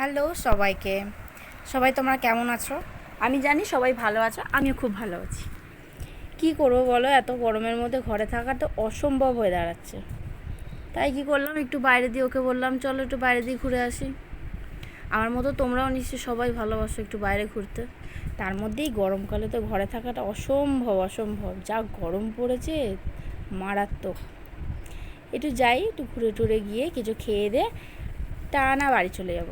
Hello সবাইকে। সবাই তোমরা কেমন আছো? আমি জানি সবাই ভালো আছে, আমিও খুব ভালো আছি। কি করবো বলো, এত গরমের মধ্যে ঘরে থাকা তো অসম্ভব হয়ে দাঁড়াচ্ছে। তাই কি করলাম, একটু বাইরে দিয়ে ওকে বললাম চলো একটু বাইরে দিয়ে ঘুরে আসি। আমার মতো তোমরাও নিশ্চয়ই সবাই ভালোবাসো একটু বাইরে ঘুরতে। তার মধ্যেই গরমকালে তো ঘরে থাকাটা অসম্ভব অসম্ভব, যা গরম পড়েছে মারাত্মক। একটু যাই, একটু ঘুরে টুরে গিয়ে কিছু খেয়ে দিয়ে টানা বাড়ি চলে যাব।